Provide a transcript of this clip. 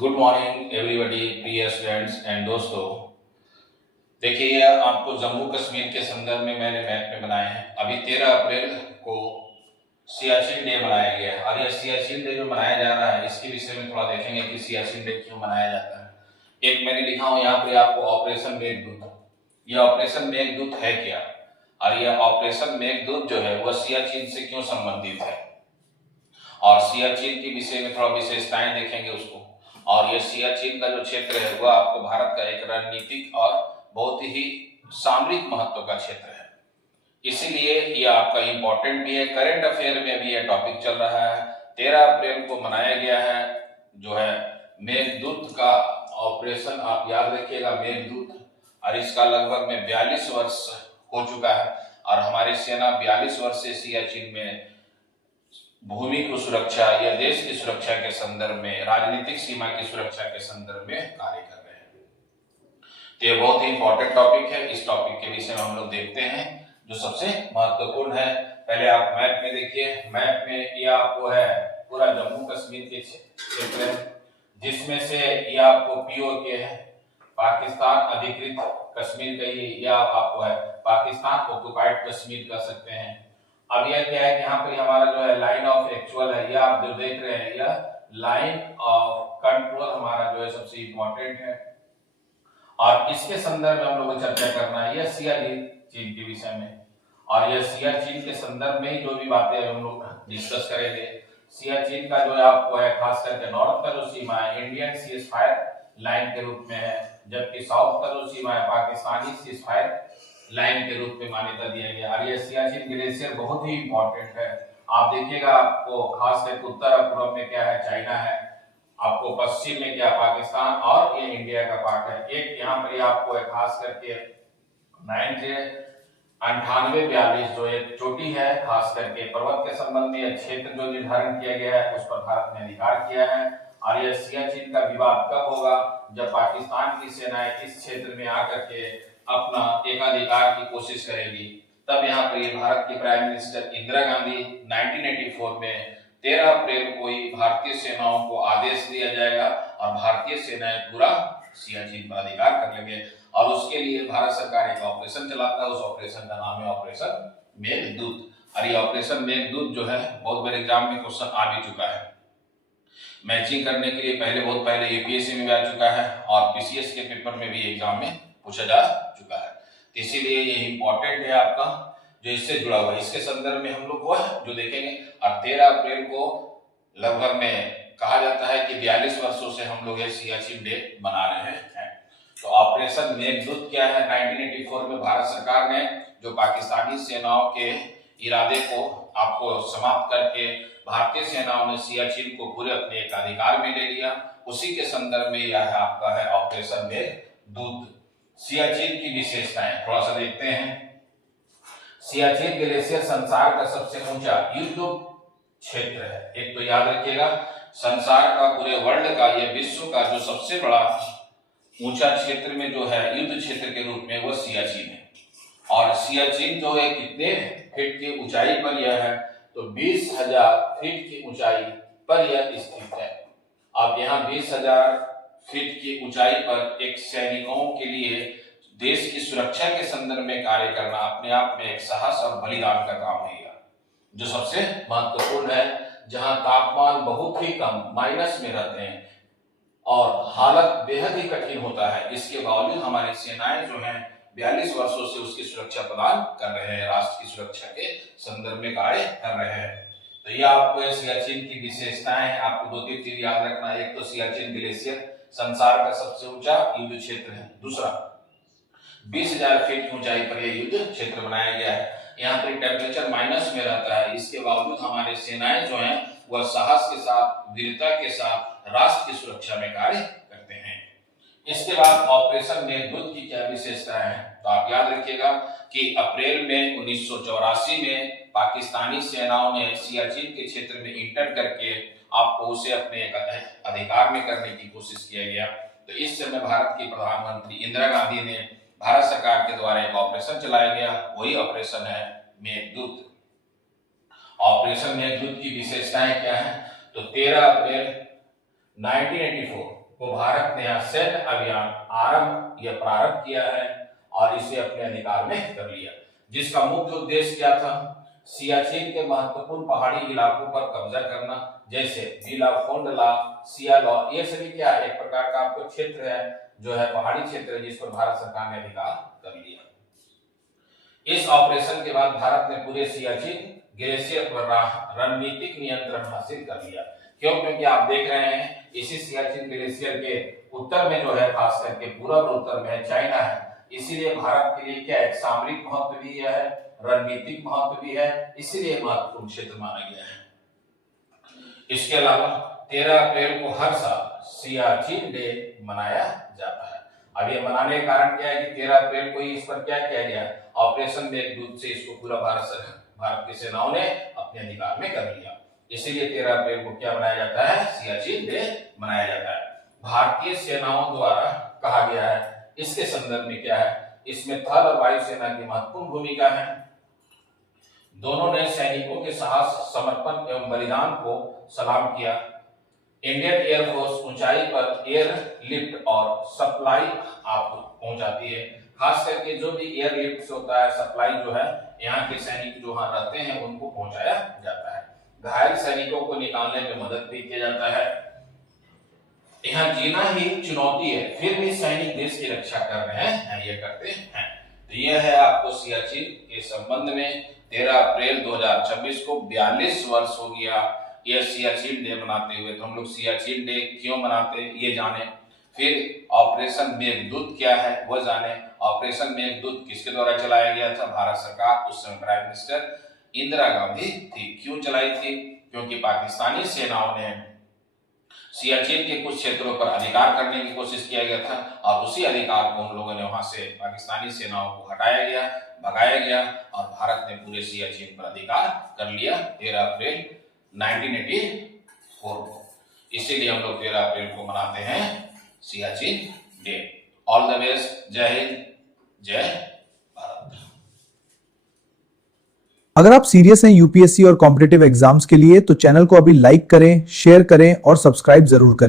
Good morning everybody, प्रिय students and दोस्तों। देखिए, ये आपको जम्मू कश्मीर के संदर्भ में मैंने मैप में बनाए हैं। अभी 13 अप्रैल को सियाचिन डे मनाया गया है और यह सियाचिन डे जो मनाया जा रहा है इसके विषय में थोड़ा देखेंगे कि सियाचिन डे क्यों मनाया जाता है। एक मैंने लिखा हूं यहाँ पे आपको ऑपरेशन मेघदूत। यह ऑपरेशन मेघदूत है क्या और यह ऑपरेशन मेघदूत जो है वह सियाचिन से क्यों संबंधित है और सियाचिन के विषय में थोड़ा विशेषताएं देखेंगे उसको। और यह सियाचिन का जो क्षेत्र है वह आपको भारत का एक रणनीतिक और बहुत ही सामरिक महत्व का क्षेत्र है, इसीलिए यह आपका इंपॉर्टेंट भी है। करंट अफेयर में अभी यह टॉपिक चल रहा है। 13 अप्रैल को मनाया गया है जो है मेघदूत का ऑपरेशन। आप याद रखिएगा मेघदूत, और इसका लगभग में 42 वर्ष हो चुका है और हमारी सेना 42 वर्ष से सियाचिन में भूमि की सुरक्षा या देश की सुरक्षा के संदर्भ में, राजनीतिक सीमा की सुरक्षा के संदर्भ में कार्य कर रहे हैं। तो ये बहुत ही इंपॉर्टेंट टॉपिक है। इस टॉपिक के विषय में हम लोग देखते हैं जो सबसे महत्वपूर्ण है। पहले आप मैप में देखिए। मैप में ये आपको है पूरा जम्मू कश्मीर के क्षेत्र है, जिसमें से ये आपको पीओके है, पाकिस्तान अधिकृत कश्मीर का ये आपको है पाकिस्तान ऑक्युपाइड कश्मीर कह सकते हैं। अब यह क्या है कि यहाँ पर हमारा जो है लाइन ऑफ एक्चुअल है, यह आप जो देख रहे हैं यह लाइन ऑफ कंट्रोल हमारा जो है सबसे इंपॉर्टेंट है और इसके संदर्भ में हम लोग को चर्चा करना है यह सियाचिन के विषय में। और यह सियाचिन के संदर्भ में ही जो भी बातें हम लोग डिस्कस करेंगे। सियाचिन का जो है आपको है खास करके नॉर्थ का जो सीमा है इंडियन सीज फायर लाइन के रूप में है, जबकि साउथ का जो सीमा है पाकिस्तानी सीज फायर लाइन के रूप में मान्यता दिया गया। और यह सियाचिन ग्लेशियर बहुत ही इंपॉर्टेंट है। आप देखिएगा, आपको खास करके उत्तर और पूर्व में क्या है चाइना है, आपको पश्चिम में क्या पाकिस्तान और ये इंडिया का पार्ट है। एक यहाँ पर आपको है खास करके 9842 जो एक चोटी है, खास करके पर्वत के संबंध में क्षेत्र जो निर्धारण किया गया है उस पर भारत ने अधिकार किया है। और यह सियाचिन का विवाद कब होगा, जब पाकिस्तान की सेनाएं इस क्षेत्र में आकर के अपना एकाधिकार की कोशिश करेगी। तब यहाँ पर ये भारत की प्राइम मिनिस्टर इंदिरा गांधी 1984 में 13 अप्रैल को ही भारतीय सेनाओं को आदेश दिया जाएगा और भारतीय सेनाएं पूरा सियाचिन पर अधिकार कर लेंगे। और उसके लिए भारत सरकार एक ऑपरेशन चलाता है, उस ऑपरेशन का नाम है ऑपरेशन मेघदूत। और ये ऑपरेशन मेघदूत जो है बहुत बड़े एग्जाम में क्वेश्चन आ भी चुका है। मैचिंग करने के लिए बहुत पहले यूपीएससी में भी आ चुका है और पीसीएस के पेपर में भी एग्जाम में पूछा जा चुका है। तो इसीलिए ये इंपॉर्टेंट है आपका जो इससे जुड़ा हुआ है। इसके संदर्भ में हम लोग वो जो देखेंगे। और 13 अप्रैल को लगभग में कहा जाता है कि 42 वर्षों से हम लोग ये सियाचिन डे मना रहे हैं। तो ऑपरेशन मेघदूत क्या है, 1984 में भारत सरकार ने जो पाकिस्तानी सेनाओं के इरादे को आपको समाप्त करके भारतीय सेनाओं ने सियाचिन को पूरे अपने एकाधिकार में ले लिया, उसी के संदर्भ में यह आपका है ऑपरेशन मेघदूत। सियाचिन की विशेषताएं थोड़ा सा देखते हैं। सियाचिन ग्लेशियर संसार का सबसे ऊंचा युद्ध क्षेत्र है। एक तो याद रखिएगा, संसार का पूरे वर्ल्ड का यह विश्व का जो सबसे बड़ा ऊंचा क्षेत्र में जो है युद्ध क्षेत्र के रूप में वो सियाचिन है। और सियाचिन जो है कितने फीट की ऊंचाई पर यह है, तो 20,000 फीट की ऊंचाई पर यह स्थित है। अब यहाँ 20,000 फीट की ऊंचाई पर एक सैनिकों के लिए देश की सुरक्षा के संदर्भ में कार्य करना अपने आप में एक साहस और बलिदान का काम है। जो सबसे महत्वपूर्ण है, जहां तापमान बहुत ही कम माइनस में रहते हैं और हालत बेहद ही कठिन होता है, इसके बावजूद हमारी सेनाएं जो हैं 42 वर्षों से उसकी सुरक्षा प्रदान कर रहे हैं, राष्ट्र की सुरक्षा के संदर्भ में कार्य कर रहे हैं। तो ये आपको सियाचिन की विशेषताएं हैं। आपको 2-3 चीज याद रखना है। एक तो सियाचिन ग्लेशियर संसार का सबसे ऊंचा युद्ध क्षेत्र है। दूसरा, 20,000 फीट की ऊंचाई पर यह युद्ध क्षेत्र बनाया गया है। यहाँ पर टेम्परेचर माइनस में रहता है, इसके बावजूद हमारे सेनाएं जो हैं वह साहस के साथ, वीरता के साथ राष्ट्र की सुरक्षा में कार्य करते हैं। इसके बाद ऑपरेशन मेघदूत की क्या विशेषताएं हैं, तो आप याद रखिएगा कि अप्रैल में 1984 में पाकिस्तानी सेनाओं ने सियाचिन के क्षेत्र में इंटर करके आपको उसे अपने अधिकार में करने की कोशिश किया गया। तो इस समय भारत की प्रधानमंत्री इंदिरा गांधी ने भारत सरकार के द्वारा एक ऑपरेशन चलाया गया, वही ऑपरेशन है मेघदूत। ऑपरेशन मेघदूत की विशेषताएं क्या है, तो 13 अप्रैल 1984 को भारत ने यह सैन्य अभियान प्रारंभ किया है और इसे अपने अधिकार में कर लिया, जिसका मुख्य उद्देश्य क्या था? सियाचिन के महत्वपूर्ण पहाड़ी इलाकों पर कब्जा करना, जैसे नीला फोंडला, सियालॉ, ये सभी क्या है, एक प्रकार का आपको क्षेत्र है जो है पहाड़ी क्षेत्र है जिस पर भारत सरकार ने अधिकार कर लिया। इस ऑपरेशन के बाद भारत ने पूरे सियाचिन ग्लेशियर पर रणनीतिक नियंत्रण हासिल कर लिया। क्यों? क्योंकि आप देख रहे हैं इसी सियाचिन ग्लेशियर के उत्तर में जो है, खास करके पूरब और उत्तर में चाइना है, इसीलिए भारत के लिए क्या एक सामरिक महत्व भी है, रणनीतिक महत्व भी है, इसीलिए महत्वपूर्ण क्षेत्र माना गया है। इसके अलावा 13 अप्रैल को हर साल सियाचिन डे मनाया जाता है। अब ये मनाने का कारण क्या है कि 13 अप्रैल को ही इस पर क्या किया गया, ऑपरेशन मेघदूत से इसको पूरा भारत की सेनाओं ने अपने अधिकार में कर लिया, इसीलिए 13 अप्रैल को क्या मनाया जाता है, सियाचिन डे मनाया जाता है। भारतीय सेनाओं द्वारा कहा गया है, इसके संदर्भ में क्या है, इसमें थल और वायु सेना की महत्वपूर्ण भूमिका है। दोनों ने सैनिकों के साहस, समर्पण एवं बलिदान को सलाम किया। इंडियन एयरफोर्स ऊंचाई पर एयर लिफ्ट और सप्लाई आपको पहुंचाती है, खास करके जो भी एयर लिफ्ट होता है, सप्लाई जो है यहाँ के सैनिक जो वहां रहते हैं उनको पहुंचाया जाता है। घायल सैनिकों को निकालने में मदद भी किया जाता है। यहाँ जीना ही चुनौती है, फिर भी सैनिक देश की रक्षा कर रहे हैं, ये करते हैं। तो यह है आपको सियाचिन के संबंध में 13 अप्रैल 2026 को 42 वर्ष हो गया यह सियाचिन डे मनाते हुए। तो हम लोग सियाचिन डे क्यों मनाते हैं ये जाने, फिर ऑपरेशन मेघदूत क्या है वो जाने। ऑपरेशन मेघदूत किसके द्वारा चलाया गया था? भारत सरकार, उस समय प्राइम मिनिस्टर इंदिरा गांधी थी। क्यों चलाई थी? क्योंकि पाकिस्तानी सेनाओं ने सियाचिन के कुछ क्षेत्रों पर अधिकार करने की कोशिश किया गया था और उसी अधिकार को उन लोगों ने वहां से पाकिस्तानी सेनाओं को हटाया गया, भगाया गया और भारत ने पूरे सियाचिन पर अधिकार कर लिया 13 अप्रैल 1984 को। इसीलिए हम लोग 13 अप्रैल को मनाते हैं Siachen day. All the best. जय हिंद, जय भारत। अगर आप सीरियस हैं यूपीएससी और कॉम्पिटिटिव एग्जाम्स के लिए तो चैनल को अभी लाइक करें, शेयर करें और सब्सक्राइब जरूर करें।